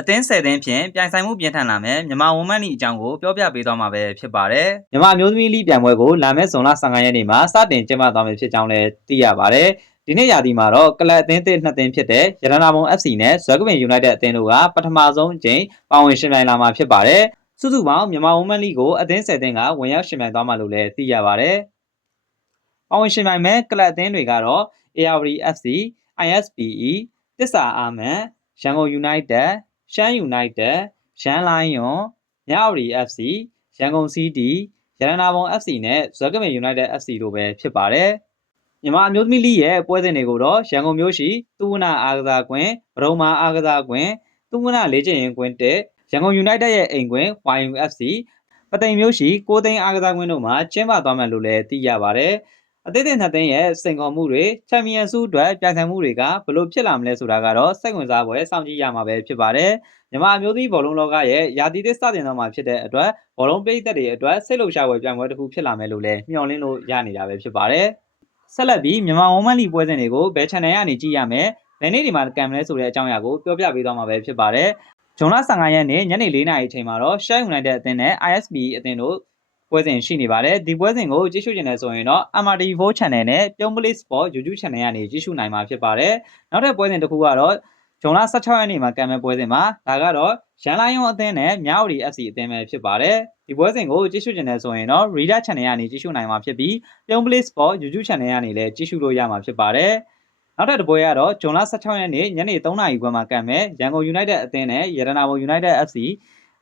အသင်း10သင်းဖြင့်ပြိုင်ဆိုင်မှုပြင်းထန်လာမယ်မြန်မာဝန်မန်လီအကြောင်းကိုပြောပြပေးသွားမှာပဲဖြစ်ပါတယ်။မြန်မာမျိုးသမီးလိပြိုင်ပွဲကိုလာမယ့်ဇွန်လ15ရက်နေ့မှာစတင်ကျင်းပသွားမယ်ဖြစ်ကြောင်းလည်းသိရပါတယ်။ဒီနေ့ရာသီမှာတော့ကလပ်အသင်းသစ်2သင်းဖြစ်တဲ့ရတနာပုံ FC နဲ့ဇွဲကပင် United အသင်းတို့ကပထမဆုံးအကြိမ်ပါဝင်ရှင်ပြိုင်လာမှာဖြစ်ပါတယ်။စုစုပေါင်းမြန်မာဝန်မန်လီကိုအသင်း10သင်းကဝင်ရောက်ရှင်ပြိုင်သွားမှာလို့လည်းသိရပါတယ်။ပါဝင်ရှင်ပြိုင်မဲ့ကလပ်အသင်းတွေကတော့ ARD FC, ISPE, တစ္ဆာအာမန်, ရန်ကုန် United, ရှမ်း United, ရန်လိုင်းယွန်, မြဝတီ FC, ရန်ကုန် CD, ရတနာပုံ FC နဲ့ဇွဲကပင် United FC တို့ပဲဖြစ်ပါတယ်။မြန်မာအမျိုးသမီးလိရဲ့ပွဲစဉ်တွေကိုတော့ရန်ကုန်မြို့ရှိသုဝဏအားကစားကွင်း၊ဗရုံမာအားကစားကွင်း၊သုဝဏလေ့ကျင့်ရေးကွင်း1ရန်ကုန် United ရဲ့အိမ်ကွင်း YUFC ပသိမ်မြို့ရှိကိုသိန်းအားကစားကွင်းတို့မှာကျင်းပသွားမယ်လို့လည်းသိရပါတယ်။အသင်း2သင်းရဲ့စိန်ခေါ်မှုတွေချန်ပီယံဆုအတွက်ပြိုင်ဆိုင်မှုတွေကဘယ်လိုဖြစ်လာမလဲဆိုတာကတော့စိတ်ဝင်စားဖွယ်စောင့်ကြည့်ရမှာပဲဖြစ်ပါတယ်။မြန်မာအမျိုးသမီးဘောလုံးလောကရဲ့ရာသီသစ်စတင်တော့မှာဖြစ်တဲ့အတွက်ဘောလုံးပရိသတ်တွေအတွက်စိတ်လှုပ်ရှားဖွယ်ပြိုင်ပွဲတစ်ခုဖြစ်လာမယ်လို့လည်းမျှော်လင့်လို့ရနေတာပဲဖြစ်ပါတယ်။ဆက်လက်ပြီးမြန်မာဝန်မန်လီပွဲစဉ်တွေကိုဘယ် channel ကနေကြည့်ရမယ်။ဘယ်နေ့ဒီမှာကံမလဲဆိုတဲ့အကြောင်းအရာကိုပြောပြပေးသွားမှာပဲဖြစ်ပါတယ်။ဇွန်လ15ရက်နေ့ညနေ4နာရီအချိန်မှာတော့ Shell United အသင်းနဲ့ ISPE အသင်းတို့ပွဲစဉ်ရှိနေပါတယ်ဒီပွဲစဉ်ကိုကြည့်ရှုနေတယ်ဆိုရင်တော့ MRTV4 Channel နဲ့ပြုံးပလစ် Sport YouTube Channel ကနေကြည့်ရှုနိုင်မှာဖြစ်ပါတယ်နောက်ထပ်ပွဲစဉ်တစ်ခုကတော့ဇွန်လ16ရက်နေ့မှာကံမဲ့ပွဲစဉ်မှာဒါကတော့ရန်လိုင်းယွန်အသင်းနဲ့မြဝတီ FC အသင်းပဲဖြစ်ပါတယ်ဒီပွဲစဉ်ကိုကြည့်ရှုနေတယ်ဆိုရင်တော့ Reader Channel ကနေကြည့်ရှုနိုင်မှာဖြစ်ပြီးပြုံးပလစ် Sport YouTube Channel ကနေလည်းကြည့်ရှုလို့ရမှာဖြစ်ပါတယ်နောက်ထပ်တစ်ပွဲကတော့ဇွန်လ16ရက်နေ့ညနေ3နာရီခွဲမှာကံမဲ့ရန်ကုန် United အသင်းနဲ့ရတနာပုံ United FC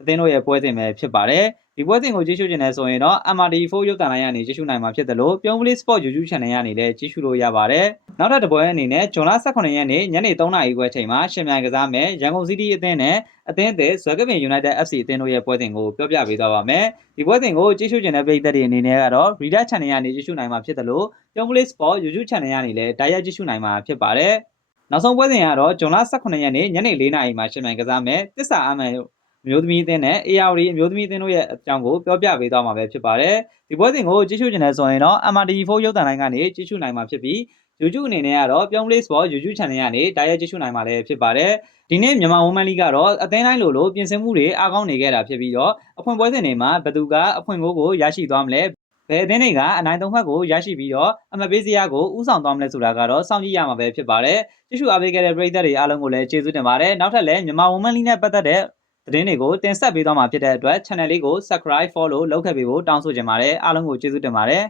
အသင်းတို့ရဲ့ပွဲစဉ်ပဲဖြစ်ပါတယ်ဒီပွဲစဉ်ကိုကြည့်ရှုနေတယ်ဆိုရင်တော့ MRTV4 ရုပ်သံလိုင်းကနေကြည့်ရှုနိုင်မှာဖြစ်တယ်လို့ပြုံးပလစ် Sport YouTube Channel ကနေလည်းကြည့်ရှုလို့ရပါတယ်နောက်ထပ်တစ်ပွဲအနေနဲ့ဇွန်လ18ရက်နေ့ညနေ3နာရီခွဲချိန်မှာရှင်မြိုင်ကစားမဲ့ရန်ကုန် City အသင်းနဲ့အသင်းသစ်ဇွဲကပင် United FC အသင်းတို့ရဲ့ပွဲစဉ်ကိုပြောပြပေးသွားပါမယ်ဒီပွဲစဉ်ကိုကြည့်ရှုနေတဲ့ပရိသတ်တွေအနေနဲ့ကတော့ Reader Channel ကနေကြည့်ရှုနိုင်မှာဖြစ်တယ်လို့ပြုံးပလစ် Sport YouTube Channel ကနေလည်းတိုက်ရိုက်ကြည့်ရှုနိုင်မှာဖြစ်ပါတယ်နောက်ဆုံးပွဲစဉ်ကတော့ဇွန်လ18ရက်နေ့ညနေ4နာရီမှာရှင်မြိုင်ကစားမဲ့တစ္ဆာအာမန်မျိုးသမီးအသင်းနဲ့ ARD အမျိုးသမီးအသင်းတို့ရဲ့အကြောင်းကိုပြောပြပေးသွားမှာပဲဖြစ်ပါတယ်ဒီပွဲစဉ်ကိုကြည့်ရှုနေဆိုရင်တော့ MRTV4 ရုပ်သံလိုင်းကနေကြည့်ရှုနိုင်မှာဖြစ်ပြီး YouTube အနေနဲ့ကတော့ပြုံးပလစ် Sport YouTube Channel ကနေတိုက်ရိုက်ကြည့်ရှုနိုင်မှာလည်းဖြစ်ပါတယ်ဒီနေ့မြန်မာဝန်မန်လီကတော့အသင်းတိုင်းလိုပြင်ဆင်မှုတွေအားကောင်းနေခဲ့တာဖြစ်ပြီးတော့အဖွင့်ပွဲစဉ်တွေမှာဘယ်သူကအဖွင့်ကိုရရှိသွားမလဲဘယ်အသင်းတွေကအနိုင်3ဖက်ကိုရရှိပြီးတော့အမပေးစရာကိုဥဆောင်သွားမလဲဆိုတာကတော့စောင့်ကြည့်ရမှာပဲဖြစ်ပါတယ်ကြည့်ရှုအားပေးခဲ့တဲ့ပရိသတ်တွေအားလုံးကိုလည်းကျေးဇူးတင်ပါတယ်နောက်ထပ်လည်းမြန်မာဝန်မန်လီနဲ့ပတ်သက်တဲ့သတင်းတွေကိုတင်ဆက်ပေးသွားမှာဖြစ်တဲ့အတွက် channel လေးကို subscribe follow လုပ်ခဲ့ပေးဖို့တောင်းဆိုချင်ပါတယ်အားလုံးကိုကျေးဇူးတင်ပါတယ်